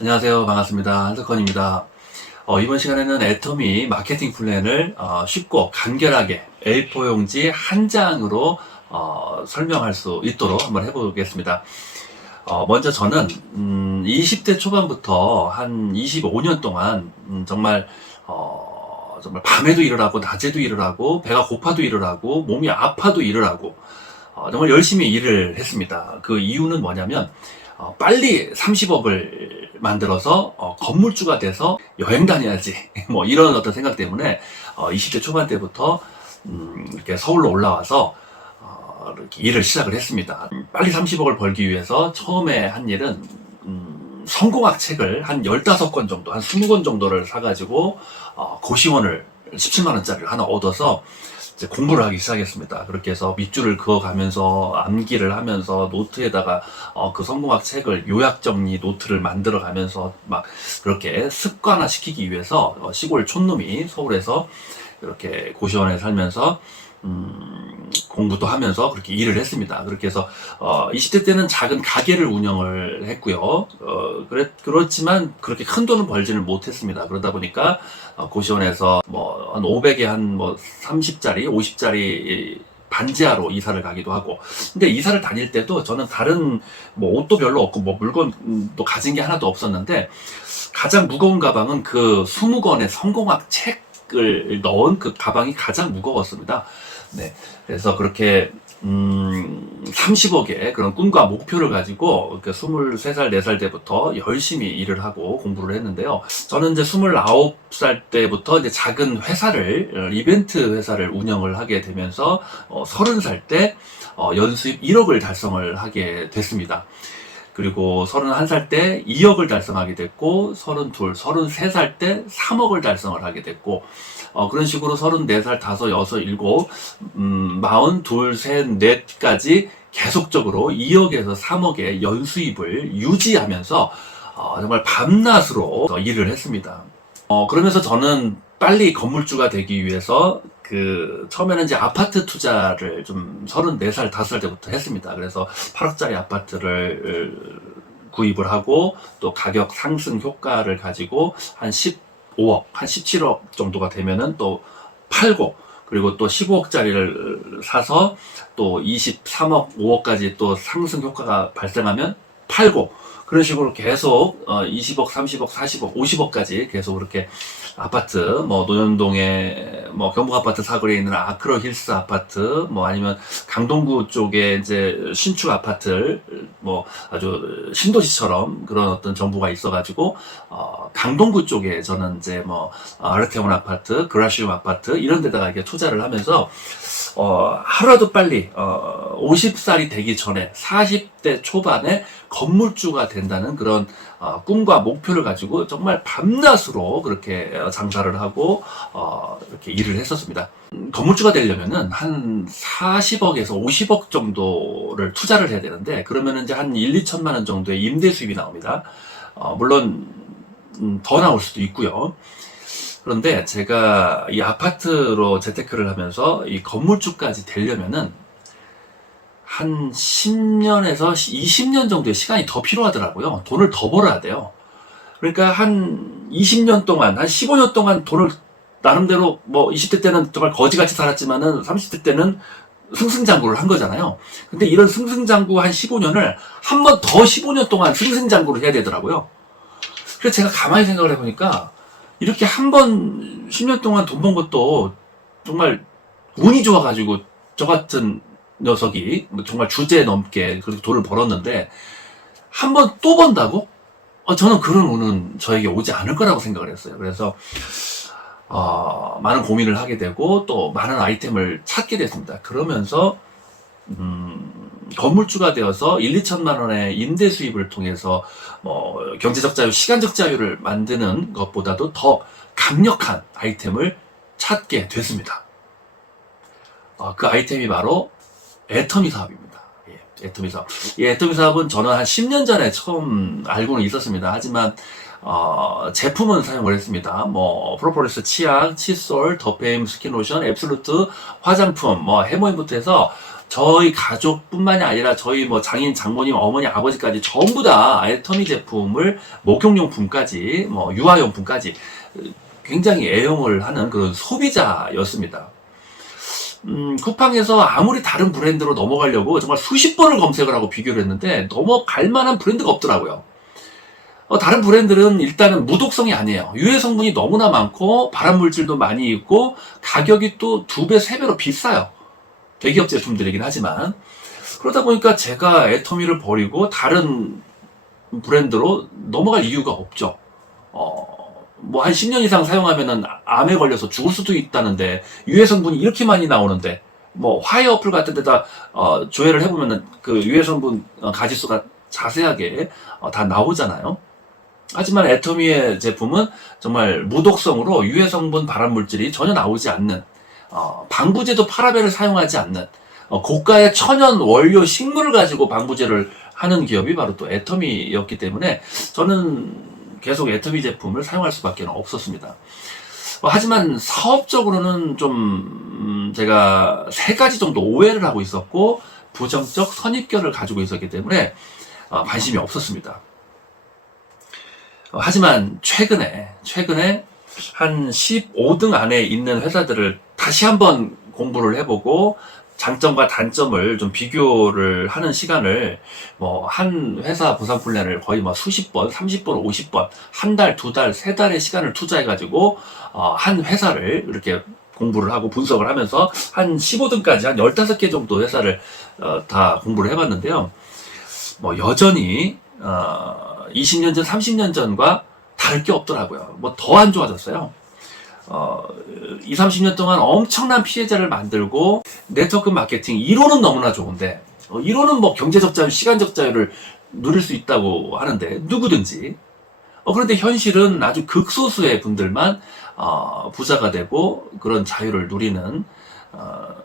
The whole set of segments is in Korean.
안녕하세요. 반갑습니다. 한석헌입니다. 이번 시간에는 애터미 마케팅 플랜을 쉽고 간결하게 A4 용지 한 장으로 설명할 수 있도록 한번 해보겠습니다. 먼저 저는 20대 초반부터 한 25년 동안 정말 밤에도 일을 하고 낮에도 일을 하고 배가 고파도 일을 하고 몸이 아파도 일을 하고 정말 열심히 일을 했습니다. 그 이유는 뭐냐면 빨리 30억을 만들어서 건물주가 돼서 여행 다녀야지 뭐 이런 어떤 생각 때문에 20대 초반 때부터 이렇게 서울로 올라와서 이렇게 일을 시작을 했습니다. 빨리 30억을 벌기 위해서 처음에 한 일은 성공학 책을 한 15권 정도, 한 20권 정도를 사가지고 고시원을 17만 원짜리를 하나 얻어서 이제 공부를 하기 시작했습니다. 그렇게 해서 밑줄을 그어가면서 암기를 하면서 노트에다가 그 성공학 책을 요약 정리 노트를 만들어 가면서 막 그렇게 습관화 시키기 위해서 시골 촌놈이 서울에서 이렇게 고시원에 살면서 공부도 하면서 그렇게 일을 했습니다. 그렇게 해서 20대 때는 작은 가게를 운영을 했고요. 그렇지만 그렇게 큰 돈은 벌지는 못했습니다. 그러다 보니까 고시원에서 뭐 한 500에 한 뭐 30짜리, 50짜리 반지하로 이사를 가기도 하고. 근데 이사를 다닐 때도 저는 다른 뭐 옷도 별로 없고 뭐 물건도 가진 게 하나도 없었는데 가장 무거운 가방은 그 20권의 성공학 책을 넣은 그 가방이 가장 무거웠습니다. 네. 그래서 그렇게 30억의 그런 꿈과 목표를 가지고 23살, 4살 때부터 열심히 일을 하고 공부를 했는데요. 저는 이제 29살 때부터 이제 작은 회사를, 이벤트 회사를 운영을 하게 되면서 30살 때 연수입 1억을 달성을 하게 됐습니다. 그리고 31살 때 2억을 달성하게 됐고, 32, 33살 때 3억을 달성을 하게 됐고, 그런 식으로 34살, 5, 6, 7, 42, 셋, 넷까지 계속적으로 2억에서 3억의 연수입을 유지하면서 정말 밤낮으로 일을 했습니다. 그러면서 저는 빨리 건물주가 되기 위해서 처음에는 이제 아파트 투자를 좀 34살, 5살 때부터 했습니다. 그래서 8억짜리 아파트를 구입을 하고 또 가격 상승 효과를 가지고 한 15억, 한 17억 정도가 되면은 또 팔고 그리고 또 15억짜리를 사서 또 23억, 5억까지 또 상승 효과가 발생하면 팔고 그런 식으로 계속 20억, 30억, 40억, 50억까지 계속 그렇게 아파트, 뭐 노현동에 뭐 경북 아파트 사거리에 있는 아크로 힐스 아파트, 뭐 아니면 강동구 쪽에 이제 신축 아파트, 뭐 아주 신도시처럼 그런 어떤 정보가 있어가지고 강동구 쪽에 저는 이제 뭐 아르테온 아파트, 그라시움 아파트 이런 데다가 이렇게 투자를 하면서 하루라도 빨리 50살이 되기 전에 40대 초반에 건물주가 된다는 그런 꿈과 목표를 가지고 정말 밤낮으로 그렇게 장사를 하고 이렇게 일을 했었습니다. 건물주가 되려면은 한 40억에서 50억 정도를 투자를 해야 되는데 그러면은 이제 한 1, 2천만 원 정도의 임대 수입이 나옵니다. 물론 더 나올 수도 있고요. 그런데 제가 이 아파트로 재테크를 하면서 이 건물주까지 되려면은 한 10년에서 20년 정도의 시간이 더 필요하더라고요. 돈을 더 벌어야 돼요. 그러니까 한 20년 동안, 한 15년 동안 돈을 나름대로 뭐 20대 때는 정말 거지같이 살았지만은 30대 때는 승승장구를 한 거잖아요. 근데 이런 승승장구 한 15년을 한 번 더 15년 동안 승승장구를 해야 되더라고요. 그래서 제가 가만히 생각을 해보니까 이렇게 한 번 10년 동안 돈 번 것도 정말 운이 좋아가지고 저 같은 녀석이 정말 주제 넘게 그렇게 돈을 벌었는데 한 번 또 번다고? 저는 그런 운은 저에게 오지 않을 거라고 생각을 했어요. 그래서 많은 고민을 하게 되고 또 많은 아이템을 찾게 됐습니다. 그러면서 건물주가 되어서 1, 2천만 원의 임대 수입을 통해서 경제적 자유, 시간적 자유를 만드는 것보다도 더 강력한 아이템을 찾게 됐습니다. 그 아이템이 바로 애터미 사업입니다. 애터미 사업. 이 애터미 사업은 저는 한 10년 전에 처음 알고는 있었습니다. 하지만 제품은 사용을 했습니다. 뭐 프로폴리스 치약, 칫솔, 더페임 스킨로션, 앱솔루트 화장품, 뭐 해모임부터 해서 저희 가족뿐만이 아니라 저희 뭐 장인, 장모님, 어머니, 아버지까지 전부 다 애터미 제품을 목욕용품까지 뭐 유아용품까지 굉장히 애용을 하는 그런 소비자였습니다. 쿠팡에서 아무리 다른 브랜드로 넘어가려고 정말 수십 번을 검색을 하고 비교를 했는데 넘어갈 만한 브랜드가 없더라고요. 다른 브랜드는 일단은 무독성이 아니에요. 유해 성분이 너무나 많고 발암물질도 많이 있고 가격이 또 2배, 3배로 비싸요. 대기업 제품들이긴 하지만. 그러다 보니까 제가 애터미를 버리고 다른 브랜드로 넘어갈 이유가 없죠. 뭐 한 10년 이상 사용하면은 암에 걸려서 죽을 수도 있다는데 유해 성분이 이렇게 많이 나오는데 뭐 화해 어플 같은 데다 조회를 해보면은 그 유해 성분 가지수가 자세하게 다 나오잖아요. 하지만 애터미의 제품은 정말 무독성으로 유해 성분 발암 물질이 전혀 나오지 않는 방부제도 파라벤을 사용하지 않는 고가의 천연 원료 식물을 가지고 방부제를 하는 기업이 바로 또 애터미였기 때문에 저는 계속 애터미 제품을 사용할 수밖에 없었습니다. 하지만 사업적으로는 좀 제가 3가지 정도 오해를 하고 있었고 부정적 선입견을 가지고 있었기 때문에 관심이 없었습니다. 하지만 최근에 한 15등 안에 있는 회사들을 다시 한번 공부를 해보고 장점과 단점을 좀 비교를 하는 시간을 뭐 한 회사 보상 플랜을 거의 뭐 수십 번, 30번, 50번, 한 달, 2달, 3달의 시간을 투자해가지고 한 회사를 이렇게 공부를 하고 분석을 하면서 한 15등까지 한 15개 정도 회사를 다 공부를 해봤는데요. 뭐 여전히 20년 전, 30년 전과 다를 게 없더라고요. 뭐 더 안 좋아졌어요. 20, 30년 동안 엄청난 피해자를 만들고 네트워크 마케팅 이론은 너무나 좋은데 이론은 뭐 경제적 자유, 시간적 자유를 누릴 수 있다고 하는데 누구든지 그런데 현실은 아주 극소수의 분들만 부자가 되고 그런 자유를 누리는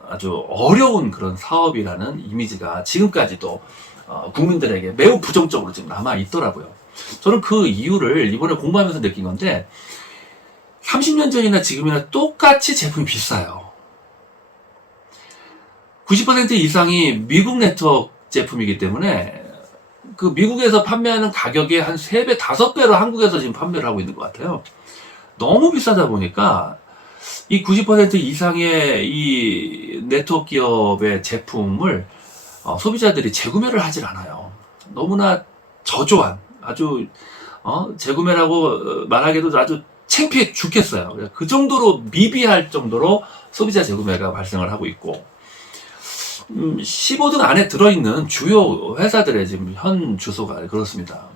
아주 어려운 그런 사업이라는 이미지가 지금까지도 국민들에게 매우 부정적으로 지금 남아 있더라고요. 저는 그 이유를 이번에 공부하면서 느낀 건데 30년 전이나 지금이나 똑같이 제품이 비싸요. 90% 이상이 미국 네트워크 제품이기 때문에 그 미국에서 판매하는 가격의 한 3배, 5배로 한국에서 지금 판매를 하고 있는 것 같아요. 너무 비싸다 보니까 이 90% 이상의 이 네트워크 기업의 제품을 소비자들이 재구매를 하질 않아요. 너무나 저조한 아주 재구매라고 말하기도 아주 창피해 죽겠어요. 그 정도로 미비할 정도로 소비자 재구매가 발생을 하고 있고 15등 안에 들어있는 주요 회사들의 지금 현 주소가 그렇습니다.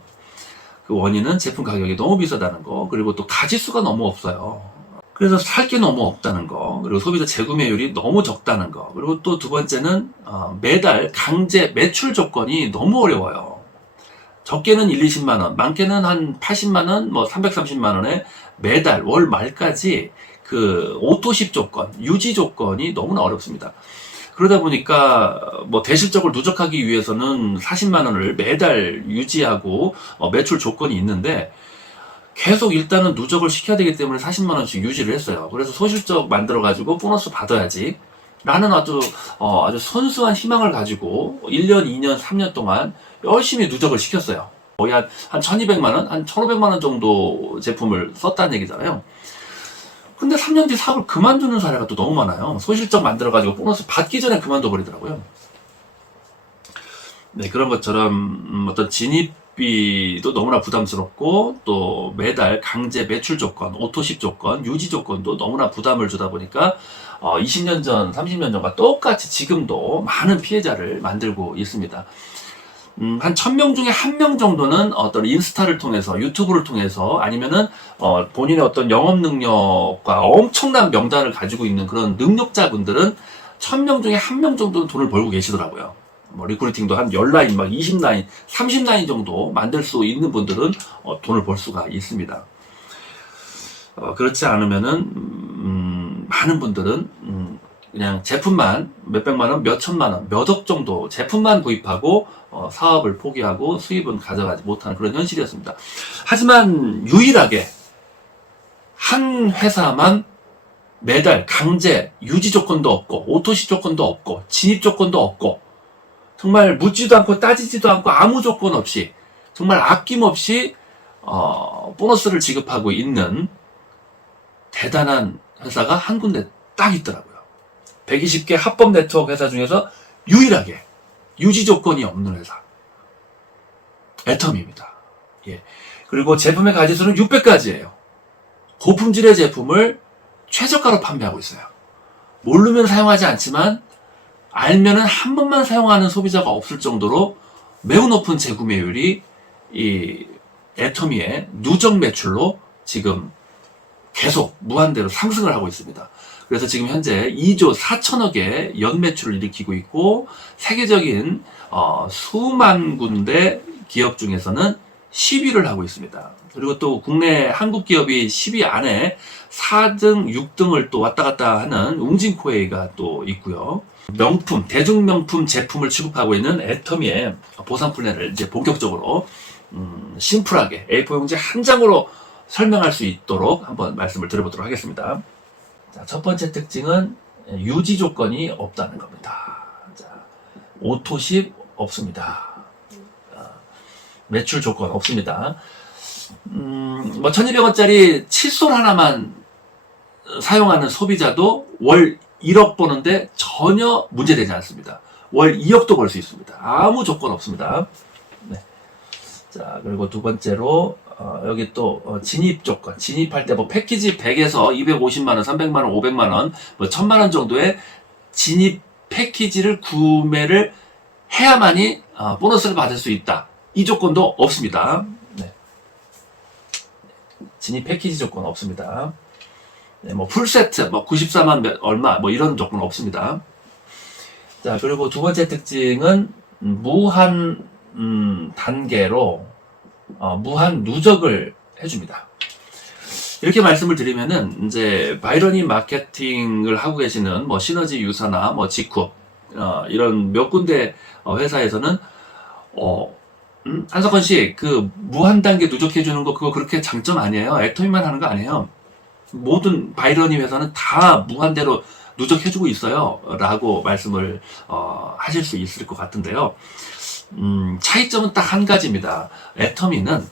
그 원인은 제품 가격이 너무 비싸다는 거, 그리고 또 가짓수가 너무 없어요. 그래서 살 게 너무 없다는 거, 그리고 소비자 재구매율이 너무 적다는 거, 그리고 또 두 번째는 매달 강제 매출 조건이 너무 어려워요. 적게는 1, 20만 원, 많게는 한 80만 원, 뭐 330만 원에 매달 월 말까지 그 오토십 조건, 유지 조건이 너무나 어렵습니다. 그러다 보니까 뭐 대실적을 누적하기 위해서는 40만 원을 매달 유지하고 매출 조건이 있는데 계속 일단은 누적을 시켜야 되기 때문에 40만 원씩 유지를 했어요. 그래서 소실적 만들어 가지고 보너스 받아야지 라는 아주 순수한 희망을 가지고 1년, 2년, 3년 동안 열심히 누적을 시켰어요. 거의 한 1200만 원, 한 1500만 원 정도 제품을 썼다는 얘기잖아요. 근데 3년 뒤 사업을 그만두는 사례가 또 너무 많아요. 소실적 만들어가지고 보너스 받기 전에 그만둬 버리더라고요. 네, 그런 것처럼 어떤 진입비도 너무나 부담스럽고 또 매달 강제 매출 조건, 오토십 조건, 유지 조건도 너무나 부담을 주다 보니까 20년 전, 30년 전과 똑같이 지금도 많은 피해자를 만들고 있습니다. 한 1000명 중에 1명 정도는 어떤 인스타를 통해서, 유튜브를 통해서, 아니면은, 본인의 어떤 영업 능력과 엄청난 명단을 가지고 있는 그런 능력자분들은 1000명 중에 1명 정도는 돈을 벌고 계시더라고요. 뭐, 리크루팅도 한 10라인, 막 20라인, 30라인 정도 만들 수 있는 분들은 돈을 벌 수가 있습니다. 그렇지 않으면은, 많은 분들은, 그냥 제품만 몇백만 원, 몇천만 원, 몇 억 정도 제품만 구입하고 사업을 포기하고 수입은 가져가지 못하는 그런 현실이었습니다. 하지만 유일하게 한 회사만 매달 강제 유지 조건도 없고 오토시 조건도 없고 진입 조건도 없고 정말 묻지도 않고 따지지도 않고 아무 조건 없이 정말 아낌없이 보너스를 지급하고 있는 대단한 회사가 한 군데 딱 있더라고요. 120개 합법 네트워크 회사 중에서 유일하게 유지 조건이 없는 회사 애텀입니다. 예. 그리고 제품의 가지수는 600가지예요. 고품질의 제품을 최저가로 판매하고 있어요. 모르면 사용하지 않지만 알면은 한 번만 사용하는 소비자가 없을 정도로 매우 높은 재구매율이 이 애터미의 누적 매출로 지금 계속 무한대로 상승을 하고 있습니다. 그래서 지금 현재 2조 4천억의 연매출을 일으키고 있고 세계적인 수만 군데 기업 중에서는 10위를 하고 있습니다. 그리고 또 국내 한국 기업이 10위 안에 4등, 6등을 또 왔다 갔다 하는 웅진코웨이가 또 있고요. 명품, 대중명품 제품을 취급하고 있는 애터미의 보상 플랜을 이제 본격적으로 심플하게 A4 용지 한 장으로 설명할 수 있도록 한번 말씀을 드려보도록 하겠습니다. 자, 첫 번째 특징은 유지 조건이 없다는 겁니다. 자, 오토십 없습니다. 매출 조건 없습니다. 1200원짜리 칫솔 하나만 사용하는 소비자도 월 1억 버는데 전혀 문제되지 않습니다. 월 2억도 벌 수 있습니다. 아무 조건 없습니다. 네. 자, 그리고 두 번째로 여기 또 진입 조건, 진입할 때 뭐 패키지 100에서 250만원, 300만원, 500만원, 뭐 1000만원 정도의 진입 패키지를 구매를 해야만이 보너스를 받을 수 있다. 이 조건도 없습니다. 네. 진입 패키지 조건 없습니다. 네, 뭐 풀세트, 뭐 94만 얼마, 뭐 이런 조건 없습니다. 자, 그리고 두 번째 특징은 무한 단계로 무한 누적을 해줍니다. 이렇게 말씀을 드리면은 이제 바이러니 마케팅을 하고 계시는 뭐 시너지 유사나 뭐 직후 이런 몇 군데 회사에서는 한석헌 씨, 그 무한 단계 누적해주는 거 그거 그렇게 장점 아니에요. 애터미만 하는 거 아니에요. 모든 바이러니 회사는 다 무한대로 누적해주고 있어요. 라고 말씀을 하실 수 있을 것 같은데요. 차이점은 딱 한 가지입니다. 애터미는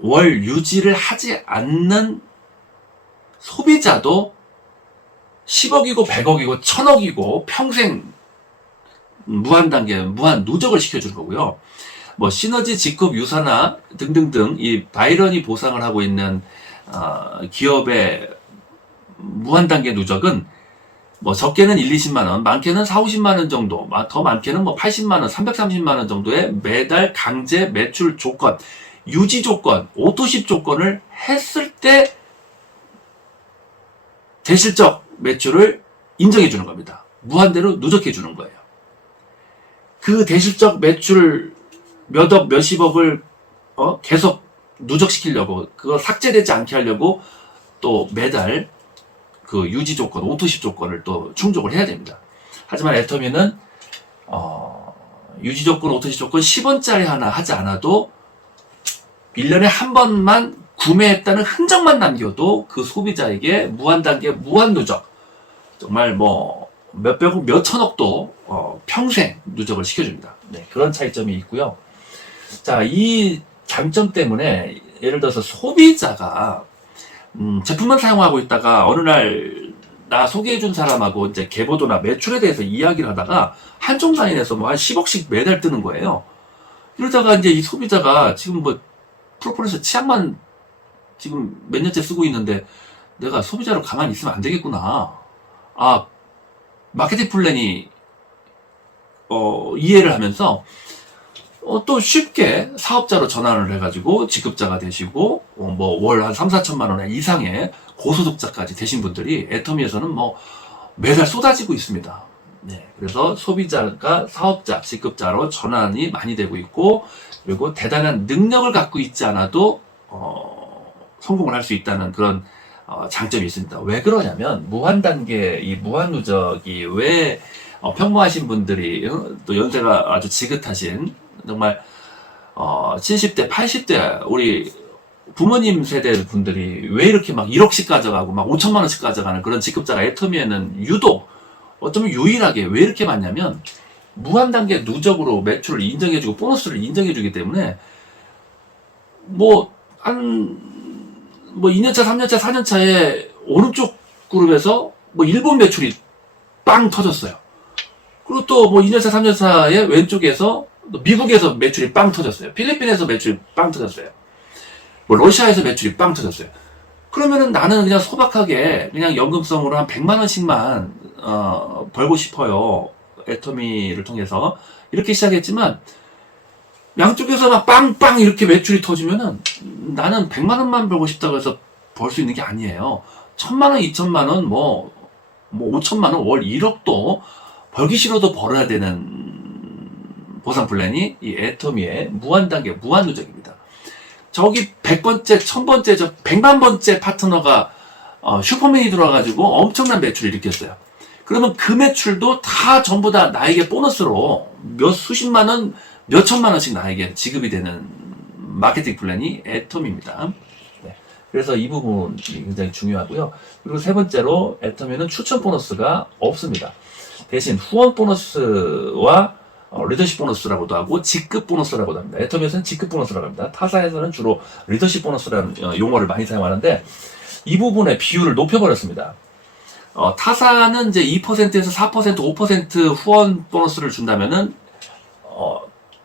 월 유지를 하지 않는 소비자도 10억이고 100억이고 1000억이고 평생 무한 단계, 무한 누적을 시켜주는 거고요. 뭐 시너지, 직급, 유사나 등등등 이 바이러니 보상을 하고 있는 기업의 무한 단계 누적은 뭐 적게는 1, 20만 원, 많게는 4, 50만 원 정도, 더 많게는 뭐 80만 원, 330만 원 정도의 매달 강제 매출 조건, 유지 조건, 오토십 조건을 했을 때 대실적 매출을 인정해 주는 겁니다. 무한대로 누적해 주는 거예요. 그 대실적 매출 몇억, 몇십억을 계속 누적시키려고, 그거 삭제되지 않게 하려고 또 매달 그 유지 조건, 오토십 조건을 또 충족을 해야 됩니다. 하지만 애터미는 유지 조건, 오토십 조건 10원짜리 하나 하지 않아도 1년에 한 번만 구매했다는 흔적만 남겨도 그 소비자에게 무한 단계, 무한 누적, 정말 뭐 몇백억, 몇천억도 평생 누적을 시켜줍니다. 네, 그런 차이점이 있고요. 자, 이 장점 때문에 예를 들어서 소비자가 제품만 사용하고 있다가 어느 날 나 소개해준 사람하고 이제 개보도나 매출에 대해서 이야기를 하다가 한쪽 라인에서 뭐 한 10억씩 매달 뜨는 거예요. 이러다가 이제 이 소비자가 지금 뭐 프로폴리스 치약만 지금 몇 년째 쓰고 있는데 내가 소비자로 가만히 있으면 안 되겠구나. 마케팅 플랜이 이해를 하면서 또 쉽게 사업자로 전환을 해가지고 직급자가 되시고 뭐 월 한 3, 4천만 원 이상의 고소득자까지 되신 분들이 애터미에서는 뭐 매달 쏟아지고 있습니다. 네, 그래서 소비자가 사업자, 직급자로 전환이 많이 되고 있고, 그리고 대단한 능력을 갖고 있지 않아도 성공을 할 수 있다는 그런 장점이 있습니다. 왜 그러냐면 무한단계 이 무한누적이 왜 평범하신 분들이 또 연세가 아주 지긋하신 정말 70대 80대 우리 부모님 세대 분들이 왜 이렇게 막 1억씩 가져가고 막 5천만 원씩 가져가는 그런 직급자가 애터미에는 유독 어쩌면 유일하게 왜 이렇게 많냐면 무한단계 누적으로 매출을 인정해주고 보너스를 인정해주기 때문에 뭐 2년차, 3년차, 4년차에 오른쪽 그룹에서 뭐 일본 매출이 빵 터졌어요. 그리고 또 뭐 2년차, 3년차에 왼쪽에서 미국에서 매출이 빵 터졌어요. 필리핀에서 매출이 빵 터졌어요. 뭐 러시아에서 매출이 빵 터졌어요. 그러면은 나는 그냥 소박하게 그냥 연금성으로 한 100만 원씩만 벌고 싶어요. 애터미를 통해서 이렇게 시작했지만 양쪽에서 막 빵빵 이렇게 매출이 터지면은 나는 100만 원만 벌고 싶다고 해서 벌 수 있는 게 아니에요. 1000만 원, 2000만 원, 뭐 5천만 원, 월 1억도 벌기 싫어도 벌어야 되는 보상 플랜이 이 애터미의 무한단계, 무한누적입니다. 저기 100번째, 1000번째, 저 100만 번째 파트너가 슈퍼맨이 들어와가지고 엄청난 매출을 일으켰어요. 그러면 그 매출도 다 전부 다 나에게 보너스로 수십만 원, 몇천만 원씩 나에게 지급이 되는 마케팅 플랜이 애터미입니다. 네. 그래서 이 부분이 굉장히 중요하고요. 그리고 세 번째로 애터미는 추천 보너스가 없습니다. 대신 후원 보너스와 리더십 보너스라고도 하고 직급 보너스라고도 합니다. 애터미에서는 직급 보너스라고 합니다. 타사에서는 주로 리더십 보너스라는 용어를 많이 사용하는데 이 부분의 비율을 높여버렸습니다. 타사는 이제 2%에서 4%, 5% 후원 보너스를 준다면은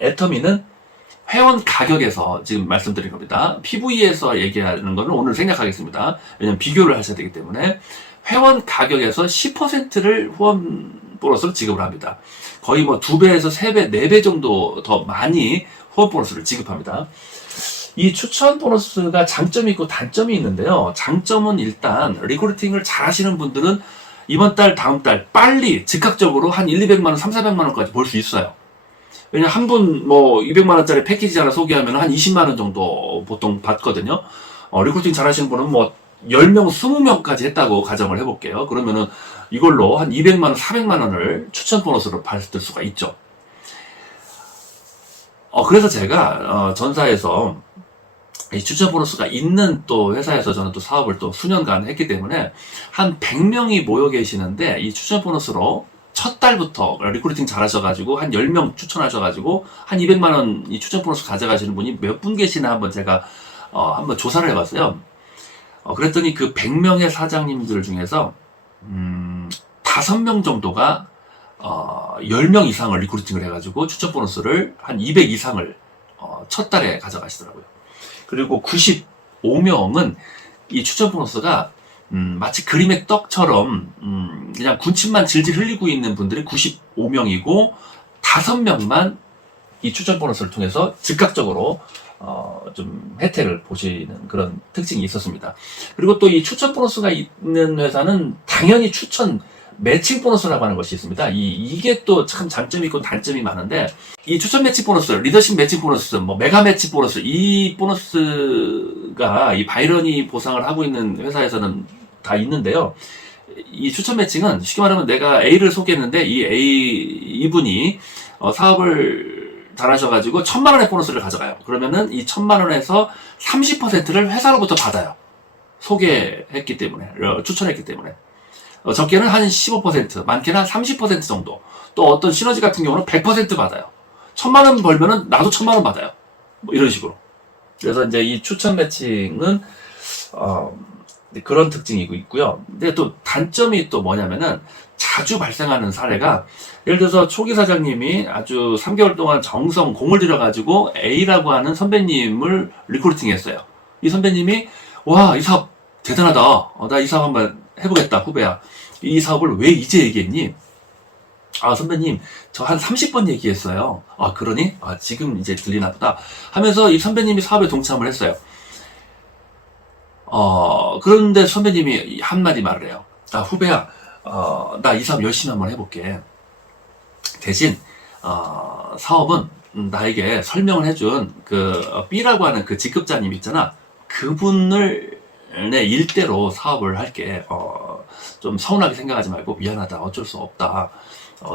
애터미는 회원 가격에서 지금 말씀드린 겁니다. PV에서 얘기하는 거는 오늘 생략하겠습니다. 왜냐면 비교를 하셔야 되기 때문에 회원 가격에서 10%를 후원 보너스로 지급을 합니다. 거의 뭐 2배에서 3배, 4배 정도 더 많이 후원 보너스를 지급합니다. 이 추천 보너스가 장점이 있고 단점이 있는데요. 장점은 일단 리크루팅을 잘 하시는 분들은 이번 달, 다음 달 빨리 즉각적으로 한 1, 200만 원, 3, 400만 원까지 벌 수 있어요. 왜냐면 한 분 뭐 200만 원짜리 패키지 하나 소개하면 한 20만 원 정도 보통 받거든요. 리크루팅 잘 하시는 분은 뭐 10명, 20명까지 했다고 가정을 해볼게요. 그러면은 이걸로 한 200만 원, 400만 원을 추천 보너스로 받을 수가 있죠. 그래서 제가 전사에서 이 추천 보너스가 있는 또 회사에서 저는 또 사업을 또 수년간 했기 때문에 한 100명이 모여 계시는데 이 추천 보너스로 첫 달부터 리크루팅 잘 하셔가지고 한 10명 추천하셔가지고 한 200만 원 이 추천 보너스 가져가시는 분이 몇 분 계시나 한번 제가 한번 조사를 해봤어요. 그랬더니 그 100명의 사장님들 중에서 5명 정도가 10명 이상을 리크루팅을 해가지고 추천 보너스를 한 200 이상을 첫 달에 가져가시더라고요. 그리고 95명은 이 추천 보너스가 마치 그림의 떡처럼 그냥 군침만 질질 흘리고 있는 분들이 95명이고 5명만 이 추천 보너스를 통해서 즉각적으로 좀 혜택을 보시는 그런 특징이 있었습니다. 그리고 또 이 추천 보너스가 있는 회사는 당연히 추천 매칭 보너스라고 하는 것이 있습니다. 이게 또 참 장점이 있고 단점이 많은데 이 추천 매칭 보너스, 리더십 매칭 보너스, 뭐 메가 매칭 보너스 이 보너스가 이 바이런이 보상을 하고 있는 회사에서는 다 있는데요. 이 추천 매칭은 쉽게 말하면 내가 A를 소개했는데 이분이 사업을 잘하셔가지고 1000만 원의 보너스를 가져가요. 그러면은 이 1000만 원에서 30%를 회사로부터 받아요. 소개했기 때문에, 추천했기 때문에. 적게는 한 15%, 많게는 한 30% 정도. 또 어떤 시너지 같은 경우는 100% 받아요. 1000만 원 벌면은 나도 1000만 원 받아요. 뭐 이런 식으로. 그래서 이제 이 추천 매칭은, 그런 특징이 있고요. 근데 또 단점이 또 뭐냐면은 자주 발생하는 사례가 예를 들어서 초기 사장님이 아주 3개월 동안 정성, 공을 들여가지고 A라고 하는 선배님을 리크루팅 했어요. 이 선배님이, 와, 이 사업 대단하다. 나 이 사업 한번 해보겠다, 후배야. 이 사업을 왜 이제 얘기했니? 선배님, 저 한 30번 얘기했어요. 그러니? 지금 이제 들리나 보다. 하면서 이 선배님이 사업에 동참을 했어요. 그런데 선배님이 한마디 말을 해요. 후배야, 나 이 사업 열심히 한번 해볼게. 대신, 사업은 나에게 설명을 해준 그 B라고 하는 그 직급자님 있잖아. 그분을 내 일대로 사업을 할게. 좀 서운하게 생각하지 말고 미안하다. 어쩔 수 없다.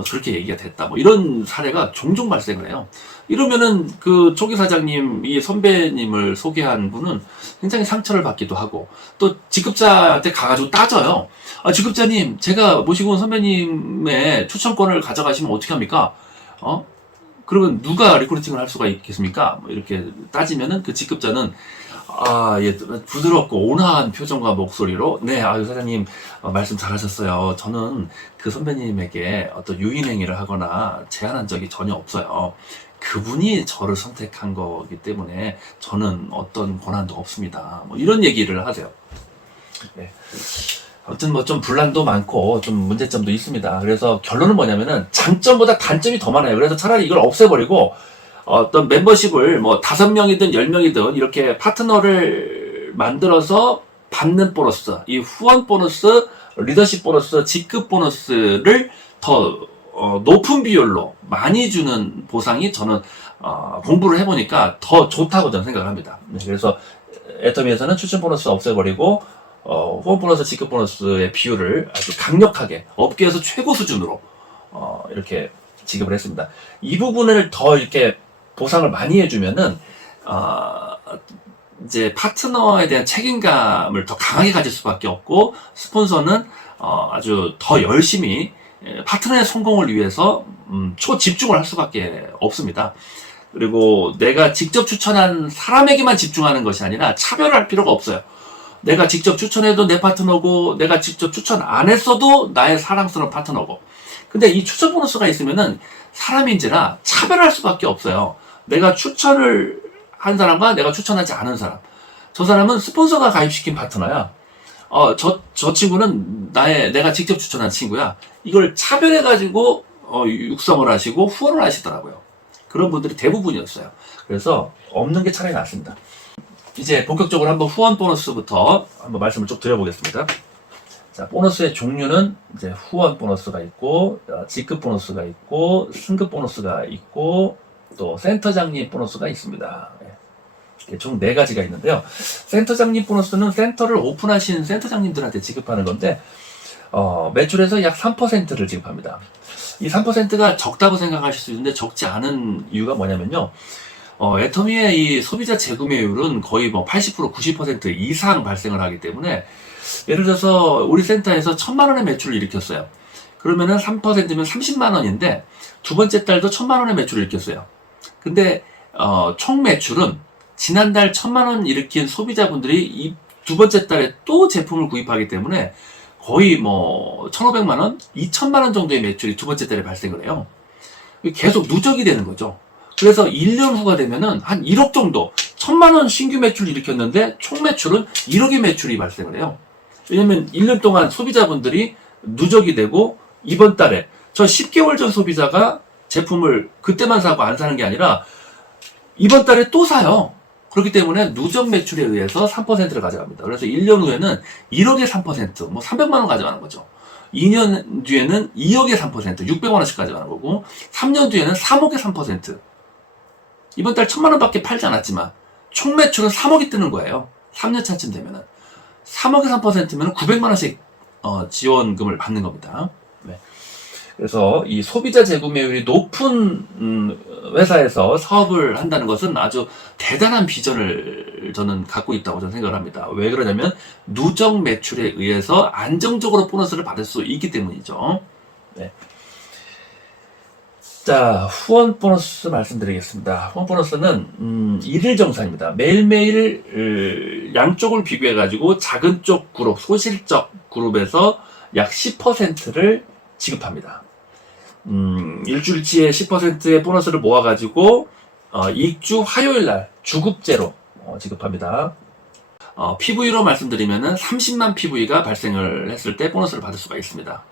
그렇게 얘기가 됐다. 뭐 이런 사례가 종종 발생을 해요. 이러면은 그 초기 사장님, 이 선배님을 소개한 분은 굉장히 상처를 받기도 하고 또 직급자한테 가가지고 따져요. 직급자님, 제가 모시고 온 선배님의 추천권을 가져가시면 어떻게 합니까? 그러면 누가 리크루팅을 할 수가 있겠습니까? 뭐 이렇게 따지면은 그 직급자는 예, 부드럽고 온화한 표정과 목소리로, 네, 사장님, 말씀 잘하셨어요. 저는 그 선배님에게 어떤 유인행위를 하거나 제안한 적이 전혀 없어요. 그분이 저를 선택한 거기 때문에 저는 어떤 권한도 없습니다. 뭐 이런 얘기를 하세요. 네. 아무튼 뭐 좀 분란도 많고 좀 문제점도 있습니다. 그래서 결론은 뭐냐면은 장점보다 단점이 더 많아요. 그래서 차라리 이걸 없애버리고 어떤 멤버십을 뭐 5명이든 10명이든 이렇게 파트너를 만들어서 받는 보너스, 이 후원 보너스, 리더십 보너스, 직급 보너스를 더 높은 비율로 많이 주는 보상이 저는 공부를 해보니까 더 좋다고 저는 생각을 합니다. 그래서 애터미에서는 추천 보너스 없애버리고 후원 보너스, 직급 보너스의 비율을 아주 강력하게 업계에서 최고 수준으로 이렇게 지급을 했습니다. 이 부분을 더 이렇게 보상을 많이 해주면은 이제 파트너에 대한 책임감을 더 강하게 가질 수밖에 없고 스폰서는 아주 더 열심히 파트너의 성공을 위해서 초집중을 할 수밖에 없습니다. 그리고 내가 직접 추천한 사람에게만 집중하는 것이 아니라 차별할 필요가 없어요. 내가 직접 추천해도 내 파트너고 내가 직접 추천 안 했어도 나의 사랑스러운 파트너고. 근데 이 추천 보너스가 있으면은 사람인지라 차별할 수밖에 없어요. 내가 추천을 한 사람과 내가 추천하지 않은 사람. 저 사람은 스폰서가 가입시킨 파트너야. 저 친구는 내가 직접 추천한 친구야. 이걸 차별해가지고, 육성을 하시고 후원을 하시더라고요. 그런 분들이 대부분이었어요. 그래서 없는 게 차라리 낫습니다. 이제 본격적으로 한번 후원 보너스부터 한번 말씀을 쭉 드려보겠습니다. 자, 보너스의 종류는 이제 후원 보너스가 있고, 직급 보너스가 있고, 승급 보너스가 있고, 또 센터장님 보너스가 있습니다. 총 4가지가 있는데요. 센터장님 보너스는 센터를 오픈하신 센터장님들한테 지급하는 건데, 매출에서 약 3%를 지급합니다. 이 3%가 적다고 생각하실 수 있는데 적지 않은 이유가 뭐냐면요. 애터미의 이 소비자 재구매율은 거의 뭐 80%, 90% 이상 발생을 하기 때문에 예를 들어서 우리 센터에서 1,000만 원의 매출을 일으켰어요. 그러면은 3%면 30만 원인데 두 번째 달도 1,000만 원의 매출을 일으켰어요. 근데 총 매출은 지난달 1,000만 원 일으킨 소비자분들이 이 두 번째 달에 또 제품을 구입하기 때문에 거의 뭐 1,500만 원, 2,000만 원 정도의 매출이 두 번째 달에 발생을 해요. 계속 누적이 되는 거죠. 그래서 1년 후가 되면은 한 1억 정도, 1,000만 원 신규 매출을 일으켰는데 총 매출은 1억의 매출이 발생을 해요. 왜냐면 1년 동안 소비자분들이 누적이 되고 이번 달에 저 10개월 전 소비자가 제품을 그때만 사고 안 사는 게 아니라 이번 달에 또 사요. 그렇기 때문에 누적 매출에 의해서 3%를 가져갑니다. 그래서 1년 후에는 1억의 3%, 뭐 300만 원 가져가는 거죠. 2년 뒤에는 2억의 3%, 600만 원씩 가져가는 거고 3년 뒤에는 3억의 3%. 이번 달 1,000만 원밖에 팔지 않았지만 총 매출은 3억이 뜨는 거예요. 3년 차쯤 되면은 3억의 3%면 900만 원씩 지원금을 받는 겁니다. 네. 그래서 이 소비자 재구매율이 높은 회사에서 사업을 한다는 것은 아주 대단한 비전을 저는 갖고 있다고 저는 생각을 합니다. 왜 그러냐면 누적 매출에 의해서 안정적으로 보너스를 받을 수 있기 때문이죠. 네. 자, 후원 보너스 말씀드리겠습니다. 후원 보너스는 일일 정산입니다. 매일매일 양쪽을 비교해가지고 작은 쪽 그룹, 소실적 그룹에서 약 10%를 지급합니다. 일주일치의 10%의 보너스를 모아가지고 이익주 화요일날 주급제로 지급합니다. PV로 말씀드리면은 30만 PV가 발생을 했을 때 보너스를 받을 수가 있습니다.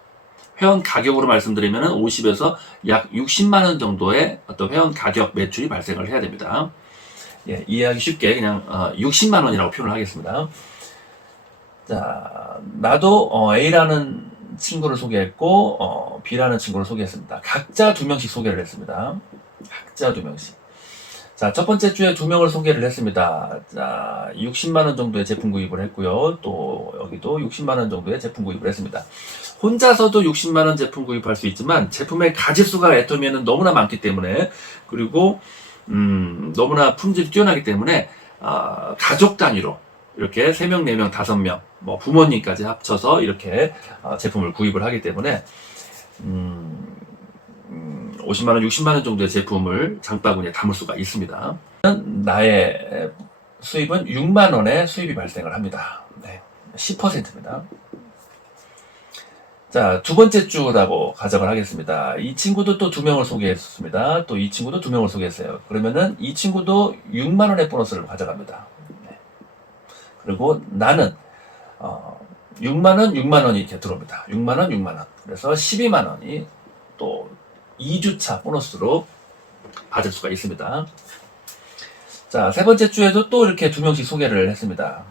회원 가격으로 말씀드리면은 50에서 약 60만 원 정도의 어떤 회원 가격 매출이 발생을 해야 됩니다. 예, 이해하기 쉽게 그냥 60만 원이라고 표현을 하겠습니다. 자, 나도 A라는 친구를 소개했고 B라는 친구를 소개했습니다. 각자 2명씩 소개를 했습니다. 각자 2명씩. 자, 첫 번째 주에 2명을 소개를 했습니다. 자, 60만원 정도의 제품 구입을 했고요. 또, 여기도 60만원 정도의 제품 구입을 했습니다. 혼자서도 60만원 제품 구입할 수 있지만, 제품의 가짓수가 애터미에는 너무나 많기 때문에, 그리고, 너무나 품질이 뛰어나기 때문에, 가족 단위로, 이렇게 3명, 4명, 5명, 뭐, 부모님까지 합쳐서 이렇게 제품을 구입을 하기 때문에, 50만원, 60만원 정도의 제품을 장바구니에 담을 수가 있습니다. 나의 수입은 6만원의 수입이 발생을 합니다. 네, 10%입니다. 자, 두 번째 주라고 가정을 하겠습니다. 이 친구도 또 2명을 소개했습니다. 또 이 친구도 2명을 소개했어요. 그러면은 이 친구도 6만원의 보너스를 가져갑니다. 네. 그리고 나는 6만원, 6만원이 이렇게 들어옵니다. 6만원, 6만원. 그래서 12만원이 또 2주차 보너스로 받을 수가 있습니다. 자, 세 번째 주에도 또 이렇게 2명씩 소개를 했습니다.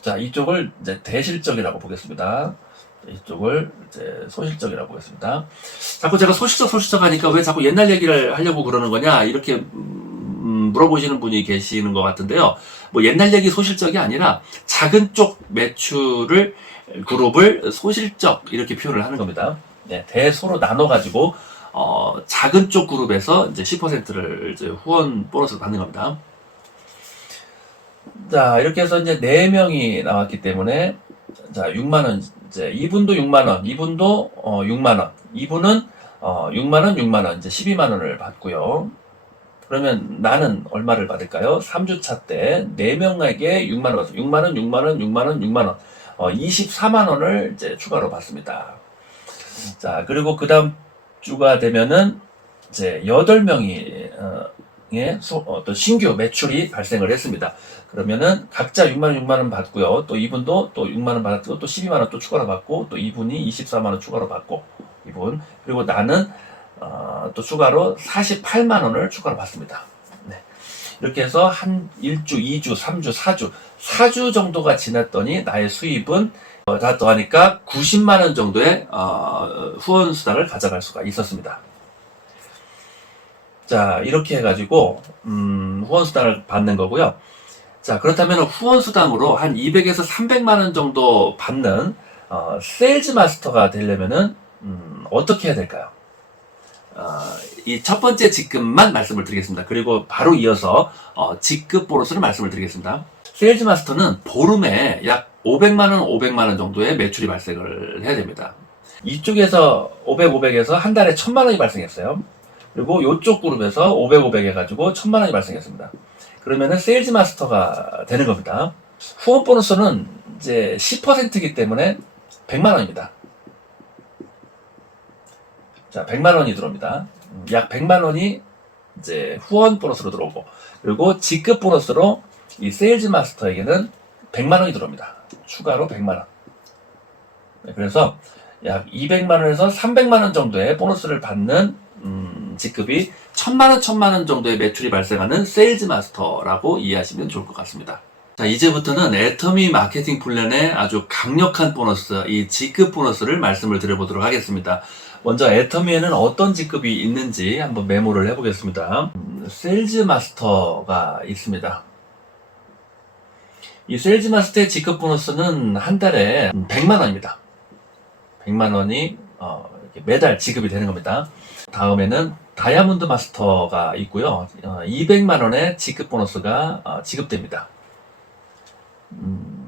자, 이쪽을 이제 대실적이라고 보겠습니다. 이쪽을 이제 소실적이라고 보겠습니다. 자꾸 제가 소실적 하니까 왜 자꾸 옛날 얘기를 하려고 그러는 거냐, 이렇게 물어보시는 분이 계시는 것 같은데요. 뭐 옛날 얘기 소실적이 아니라 작은 쪽 매출을 그룹을 소실적 이렇게 표현을 하는 겁니다. 네, 대소로 나눠가지고 작은 쪽 그룹에서 이제 10%를 이제 후원 보너스를 받는 겁니다. 자, 이렇게 해서 이제 4명이 나왔기 때문에 자, 6만원, 이제 이분도 6만원, 이분도 6만원, 이분은 6만원, 6만원, 이제 12만원을 받고요. 그러면 나는 얼마를 받을까요? 3주차 때 4명에게 6만원, 6만원, 6만원, 6만원, 6만원, 24만원을 이제 추가로 받습니다. 자, 그리고 그 다음 주가 되면은 이제 8명이 또 신규 매출이 발생을 했습니다. 그러면은 각자 6만원, 6만원 받고요. 또 이분도 또 6만원 받았고, 또 12만원 또 추가로 받고, 또 이분이 24만원 추가로 받고, 이분. 그리고 나는, 또 추가로 48만원을 추가로 받습니다. 네. 이렇게 해서 한 1주, 2주, 3주, 4주, 4주 정도가 지났더니 나의 수입은 다 더하니까 90만원 정도의, 후원 수당을 가져갈 수가 있었습니다. 자, 이렇게 해가지고, 후원수당을 받는 거고요. 자, 그렇다면 후원수당으로 한 200에서 300만원 정도 받는, 세일즈 마스터가 되려면은, 어떻게 해야 될까요? 이 첫 번째 직급만 말씀을 드리겠습니다. 그리고 바로 이어서, 직급 보너스를 말씀을 드리겠습니다. 세일즈 마스터는 보름에 약 500만원, 500만원 정도의 매출이 발생을 해야 됩니다. 이쪽에서 500, 500에서 한 달에 1000만원이 발생했어요. 그리고 이쪽 그룹에서 500, 500 해가지고 1000만원이 발생했습니다. 그러면은 세일즈 마스터가 되는 겁니다. 후원 보너스는 이제 10%이기 때문에 100만원입니다. 자, 100만원이 들어옵니다. 약 100만원이 이제 후원 보너스로 들어오고, 그리고 직급 보너스로 이 세일즈 마스터에게는 100만원이 들어옵니다. 추가로 100만원. 그래서 약 200만원에서 300만원 정도의 보너스를 받는 직급이 1000만원, 1000만원 정도의 매출이 발생하는 세일즈 마스터라고 이해하시면 좋을 것 같습니다. 자, 이제부터는 애터미 마케팅 플랜의 아주 강력한 보너스, 이 직급 보너스를 말씀을 드려보도록 하겠습니다. 먼저 애터미에는 어떤 직급이 있는지 한번 메모를 해보겠습니다. 세일즈 마스터가 있습니다. 이 세일즈 마스터의 직급 보너스는 한 달에 100만원입니다. 100만원이 매달 지급이 되는 겁니다. 다음에는 다이아몬드 마스터가 있고요. 200만원의 직급 보너스가 지급됩니다.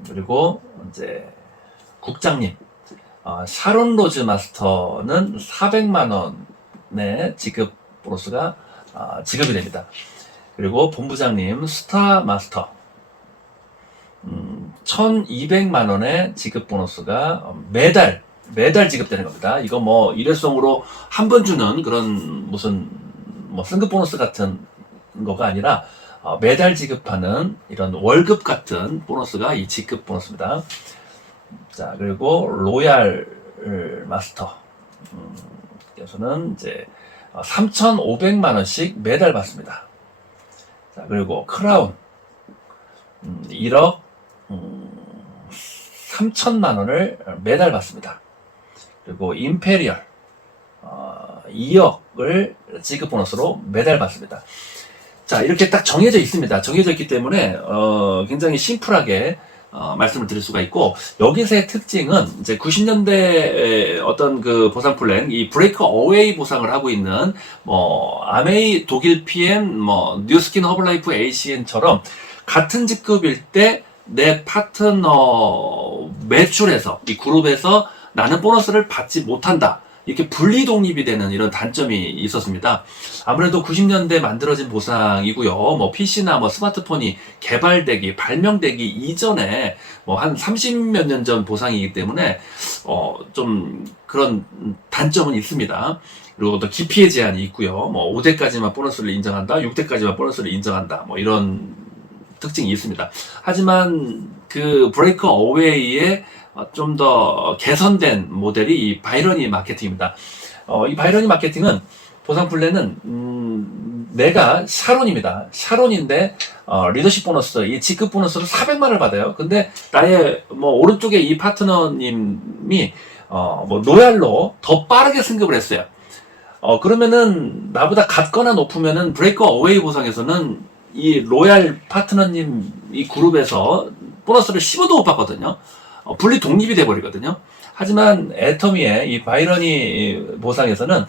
그리고 이제 국장님, 샤론 로즈 마스터는 400만원의 직급 보너스가 지급이 됩니다. 그리고 본부장님 스타 마스터 1200만원의 직급 보너스가 매달 지급되는 겁니다. 이거 뭐 일회성으로 한 번 주는 그런 무슨 뭐 승급 보너스 같은 거가 아니라 매달 지급하는 이런 월급 같은 보너스가 이 직급 보너스입니다. 자, 그리고 로얄 마스터 께서는 이제 3,500만원씩 매달 받습니다. 자, 그리고 크라운 1억 3천만원을 매달 받습니다. 그리고 임페리얼 2억을 지급 보너스로 매달 받습니다. 자, 이렇게 딱 정해져 있습니다. 정해져 있기 때문에 굉장히 심플하게 말씀을 드릴 수가 있고, 여기서의 특징은 이제 90년대 어떤 그 보상 플랜, 이 브레이크 어웨이 보상을 하고 있는 아메이 독일 PM, 뉴스킨 허블라이프 ACN처럼 같은 직급일 때 내 파트너 매출에서, 이 그룹에서 나는 보너스를 받지 못한다, 이렇게 분리 독립이 되는 이런 단점이 있었습니다. 아무래도 90년대 만들어진 보상이고요. PC나 스마트폰이 개발되기, 발명되기 이전에 한 30몇 년 전 보상이기 때문에 좀 그런 단점은 있습니다. 그리고 또 기피의 제한이 있고요. 5대까지만 보너스를 인정한다, 6대까지만 보너스를 인정한다, 이런 특징이 있습니다. 하지만 그 브레이크 어웨이의 좀 더 개선된 모델이 이 바이러니 마케팅입니다. 이 바이러니 마케팅은 보상 플랜은 내가 샤론입니다. 샤론인데 리더십 보너스, 이 직급 보너스를 400만을 받아요. 근데 나의 오른쪽에 이 파트너님이 로얄로 더 빠르게 승급을 했어요. 그러면은 나보다 같거나 높으면은 브레이크 어웨이 보상에서는 이 로얄 파트너님 이 그룹에서 보너스를 15도 못 받거든요. 분리 독립이 돼버리거든요. 하지만 애터미의 이 바이러니 보상에서는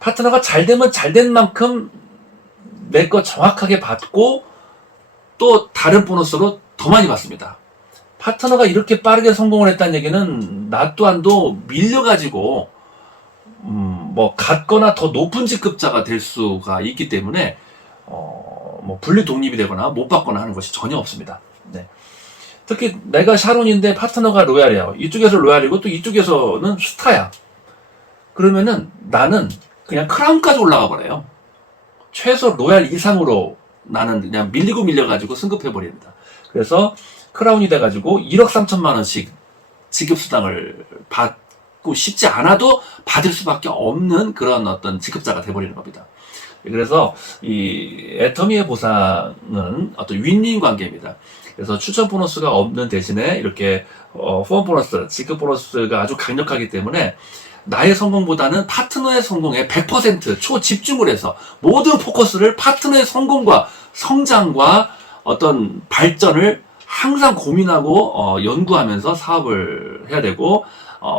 파트너가 잘 되면 잘 된 만큼 내 거 정확하게 받고 또 다른 보너스로 더 많이 받습니다. 파트너가 이렇게 빠르게 성공을 했다는 얘기는 나 또한도 밀려가지고 같거나 더 높은 직급자가 될 수가 있기 때문에 분리 독립이 되거나 못 받거나 하는 것이 전혀 없습니다. 네. 특히 내가 샤론인데 파트너가 로얄이에요. 이쪽에서 로얄이고 또 이쪽에서는 스타야. 그러면은 나는 그냥 크라운까지 올라가 버려요. 최소 로얄 이상으로 나는 그냥 밀리고 밀려가지고 승급해 버립니다. 그래서 크라운이 돼가지고 1억 3천만 원씩 지급수당을 받고 싶지 않아도 받을 수밖에 없는 그런 어떤 지급자가 돼버리는 겁니다. 그래서 이 애터미의 보상은 어떤 윈윈 관계입니다. 그래서 추천 보너스가 없는 대신에 이렇게 후원 보너스, 지급 보너스가 아주 강력하기 때문에 나의 성공보다는 파트너의 성공에 100% 초집중을 해서 모든 포커스를 파트너의 성공과 성장과 어떤 발전을 항상 고민하고 연구하면서 사업을 해야 되고,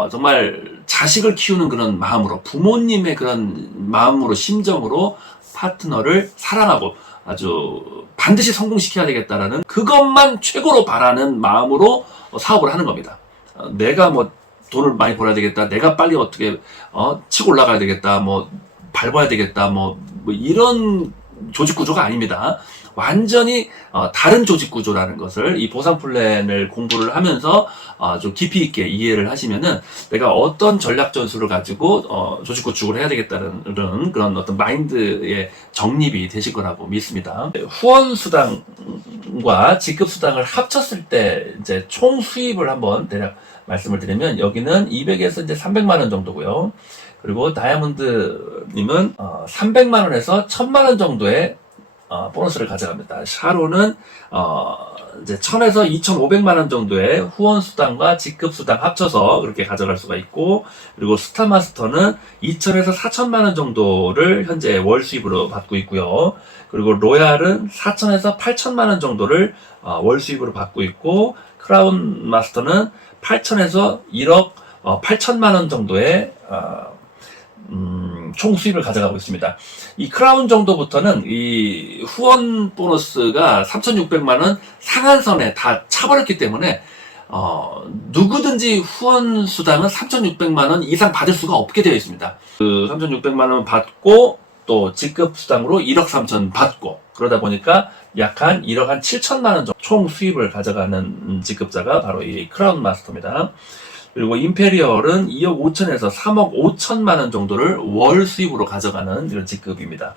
정말 자식을 키우는 그런 마음으로, 부모님의 그런 마음으로, 심정으로 파트너를 사랑하고 아주 반드시 성공시켜야 되겠다라는 그것만 최고로 바라는 마음으로 사업을 하는 겁니다. 내가 돈을 많이 벌어야 되겠다, 내가 빨리 어떻게 치고 올라가야 되겠다, 밟아야 되겠다, 이런 조직 구조가 아닙니다. 완전히 다른 조직 구조라는 것을 이 보상 플랜을 공부를 하면서 좀 깊이 있게 이해를 하시면은 내가 어떤 전략 전술을 가지고 조직 구축을 해야 되겠다는 그런 어떤 마인드의 정립이 되실 거라고 믿습니다. 후원 수당과 직급 수당을 합쳤을 때 이제 총 수입을 한번 대략 말씀을 드리면, 여기는 200에서 이제 300만 원 정도고요. 그리고 다이아몬드님은 300만 원에서 1000만 원 정도의 보너스를 가져갑니다. 샤론은 이제 1000에서 2500만 원 정도의 후원 수당과 직급 수당 합쳐서 그렇게 가져갈 수가 있고, 그리고 스타마스터는 2000에서 4000만 원 정도를 현재 월 수입으로 받고 있고요. 그리고 로얄은 4000에서 8000만 원 정도를 월 수입으로 받고 있고, 크라운 마스터는 8000에서 1억 8천만 원 정도의 총 수입을 가져가고 있습니다. 이 크라운 정도부터는 이 후원 보너스가 3,600만 원 상한선에 다 차버렸기 때문에 누구든지 후원 수당은 3,600만 원 이상 받을 수가 없게 되어 있습니다. 그 3,600만 원 받고 또 직급 수당으로 1억 3천 받고, 그러다 보니까 약 한 1억 한 7천만 원 정도 총 수입을 가져가는 직급자가 바로 이 크라운 마스터입니다. 그리고 임페리얼은 2억 5천에서 3억 5천만 원 정도를 월 수입으로 가져가는 이런 직급입니다.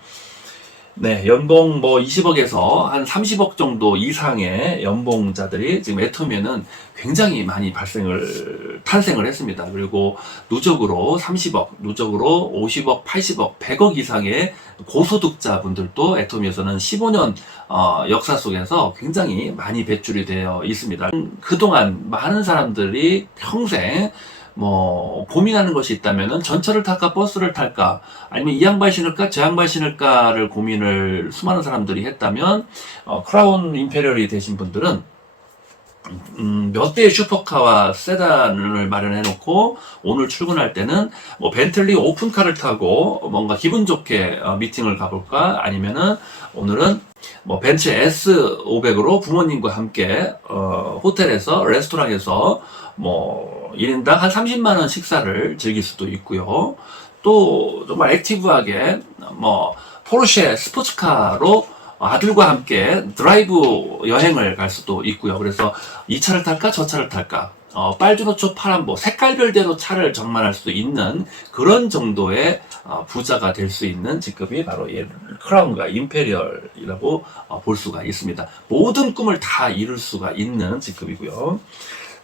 네, 연봉 20억에서 한 30억 정도 이상의 연봉자들이 지금 애터미에는 굉장히 많이 탄생을 했습니다. 그리고 누적으로 30억, 누적으로 50억, 80억, 100억 이상의 고소득자 분들도 애터미에서는 15년 역사 속에서 굉장히 많이 배출이 되어 있습니다. 그동안 많은 사람들이 평생 뭐 고민하는 것이 있다면은 전철을 탈까 버스를 탈까 아니면 이 양말 신을까 저 양말 신을까를 고민을 수많은 사람들이 했다면 크라운 임페리얼이 되신 분들은 몇 대의 슈퍼카와 세단을 마련해 놓고 오늘 출근할 때는 뭐 벤틀리 오픈카를 타고 뭔가 기분 좋게 미팅을 가볼까 아니면은 오늘은 뭐 벤츠 S500으로 부모님과 함께 호텔에서 레스토랑에서 뭐 1인당 한 30만 원 식사를 즐길 수도 있고요. 또 정말 액티브하게 뭐 포르쉐 스포츠카로 아들과 함께 드라이브 여행을 갈 수도 있고요. 그래서 이 차를 탈까 저 차를 탈까 빨주노초 파란보 색깔별대로 차를 장만할 수 있는 그런 정도의 부자가 될 수 있는 직급이 바로 이 크라운과 임페리얼이라고 볼 수가 있습니다. 모든 꿈을 다 이룰 수가 있는 직급이고요.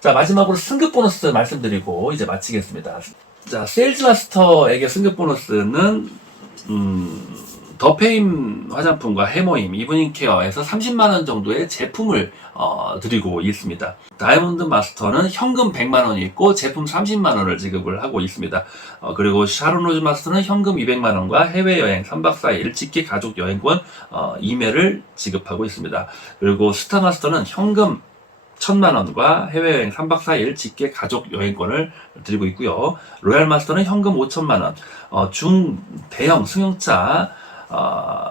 자, 마지막으로 승급 보너스 말씀드리고 이제 마치겠습니다. 자, 세일즈 마스터에게 승급 보너스는 더페임 화장품과 해모임, 이브닝 케어에서 30만원 정도의 제품을 드리고 있습니다. 다이아몬드 마스터는 현금 100만원이 있고 제품 30만원을 지급을 하고 있습니다. 그리고 샤론 로즈 마스터는 현금 200만원과 해외여행 3박 4일 직계 가족 여행권 2매를 지급하고 있습니다. 그리고 스타 마스터는 현금 1000만원과 해외여행 3박 4일 직계 가족 여행권을 드리고 있고요. 로얄 마스터는 현금 5천만원, 중대형 승용차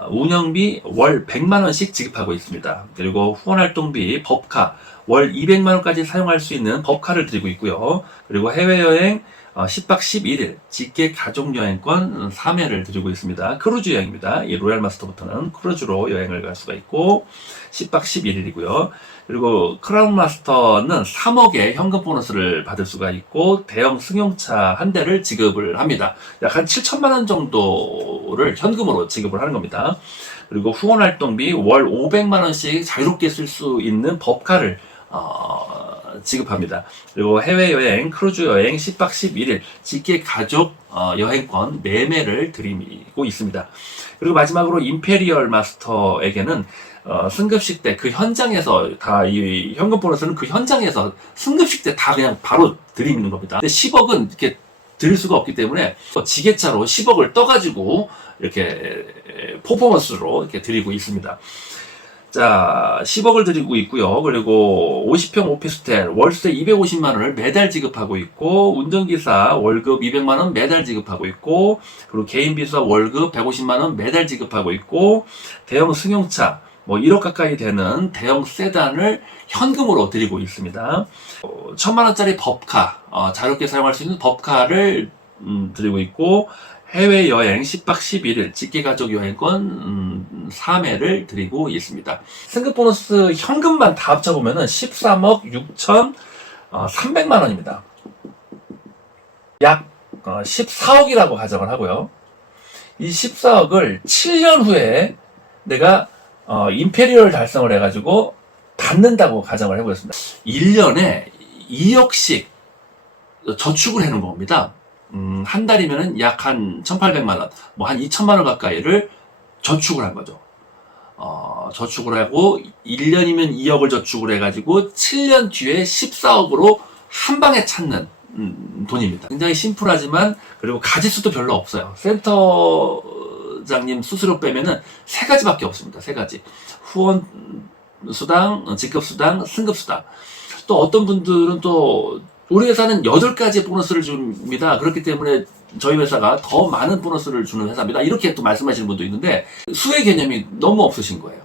운영비 월 100만원씩 지급하고 있습니다. 그리고 후원활동비 법카 월 200만원까지 사용할 수 있는 법카를 드리고 있고요. 그리고 해외여행 10박 11일 직계 가족여행권 3회를 드리고 있습니다. 크루즈 여행입니다. 이 로얄 마스터부터는 크루즈로 여행을 갈 수가 있고 10박 11일이고요. 그리고 크라운 마스터는 3억의 현금 보너스를 받을 수가 있고 대형 승용차 한 대를 지급을 합니다. 약 한 7천만 원 정도를 현금으로 지급을 하는 겁니다. 그리고 후원활동비 월 500만 원씩 자유롭게 쓸 수 있는 법카를 지급합니다. 그리고 해외여행, 크루즈 여행 10박 11일 직계 가족 여행권 4매를 드리고 있습니다. 그리고 마지막으로 임페리얼 마스터에게는 승급식 때 그 현장에서 다 이 현금 보너스는 그 현장에서 승급식 때 다 그냥 바로 드리는 겁니다. 근데 10억은 이렇게 드릴 수가 없기 때문에 지게차로 10억을 떠가지고 이렇게 퍼포먼스로 이렇게 드리고 있습니다. 자, 10억을 드리고 있고요. 그리고 50평 오피스텔 월세 250만 원을 매달 지급하고 있고 운전기사 월급 200만 원 매달 지급하고 있고 그리고 개인 비서 월급 150만 원 매달 지급하고 있고 대형 승용차 뭐 1억 가까이 되는 대형 세단을 현금으로 드리고 있습니다. 1000만 원짜리 법카, 자유롭게 사용할 수 있는 법카를 드리고 있고 해외여행 10박 11일 직계가족 여행권 3회를 드리고 있습니다. 승급 보너스 현금만 다 합쳐보면 13억 6천 3백만 원입니다. 약 14억이라고 가정을 하고요. 이 14억을 7년 후에 내가 임페리얼 달성을 해가지고 받는다고 가정을 해보겠습니다. 1년에 2억씩 저축을 해놓은 겁니다. 한 달이면은 약 한 1,800만 원, 뭐 한 2천만 원 가까이를 저축을 한 거죠. 저축을 하고 1년이면 2억을 저축을 해가지고 7년 뒤에 14억으로 한 방에 찾는 돈입니다. 굉장히 심플하지만 그리고 가지수도 별로 없어요. 센터장님 수수료 빼면은 3가지밖에 없습니다. 3가지. 후원 수당, 직급 수당, 승급 수당. 또 어떤 분들은 또 우리 회사는 8가지 보너스를 줍니다. 그렇기 때문에 저희 회사가 더 많은 보너스를 주는 회사입니다. 이렇게 또 말씀하시는 분도 있는데 수혜 개념이 너무 없으신 거예요.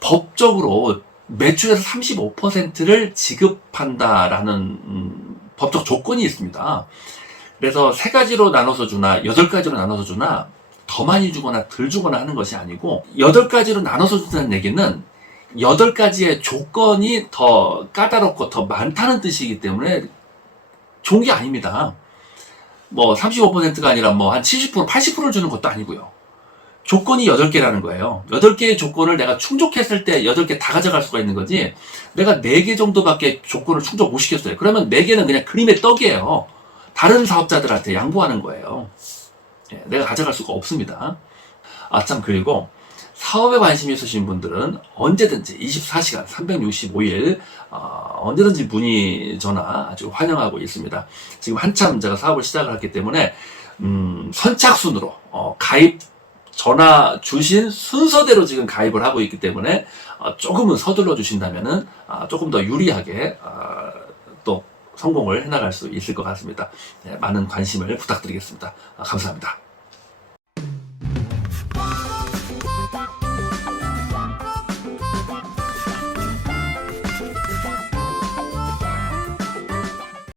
법적으로 매출에서 35%를 지급한다라는 법적 조건이 있습니다. 그래서 3가지로 나눠서 주나 8가지로 나눠서 주나 더 많이 주거나 덜 주거나 하는 것이 아니고 8가지로 나눠서 준다는 얘기는 8가지의 조건이 더 까다롭고 더 많다는 뜻이기 때문에 좋은 게 아닙니다. 뭐 35%가 아니라 뭐 한 70%, 80%를 주는 것도 아니고요. 조건이 8개라는 거예요. 8개의 조건을 내가 충족했을 때 8개 다 가져갈 수가 있는 거지 내가 4개 정도밖에 조건을 충족 못 시켰어요. 그러면 4개는 그냥 그림의 떡이에요. 다른 사업자들한테 양보하는 거예요. 내가 가져갈 수가 없습니다. 아, 참, 그리고 사업에 관심이 있으신 분들은 언제든지 24시간 365일 언제든지 문의 전화 아주 환영하고 있습니다. 지금 한참 제가 사업을 시작을 했기 때문에 선착순으로 가입 전화 주신 순서대로 지금 가입을 하고 있기 때문에 조금은 서둘러 주신다면은 조금 더 유리하게 또 성공을 해나갈 수 있을 것 같습니다. 네, 많은 관심을 부탁드리겠습니다. 감사합니다.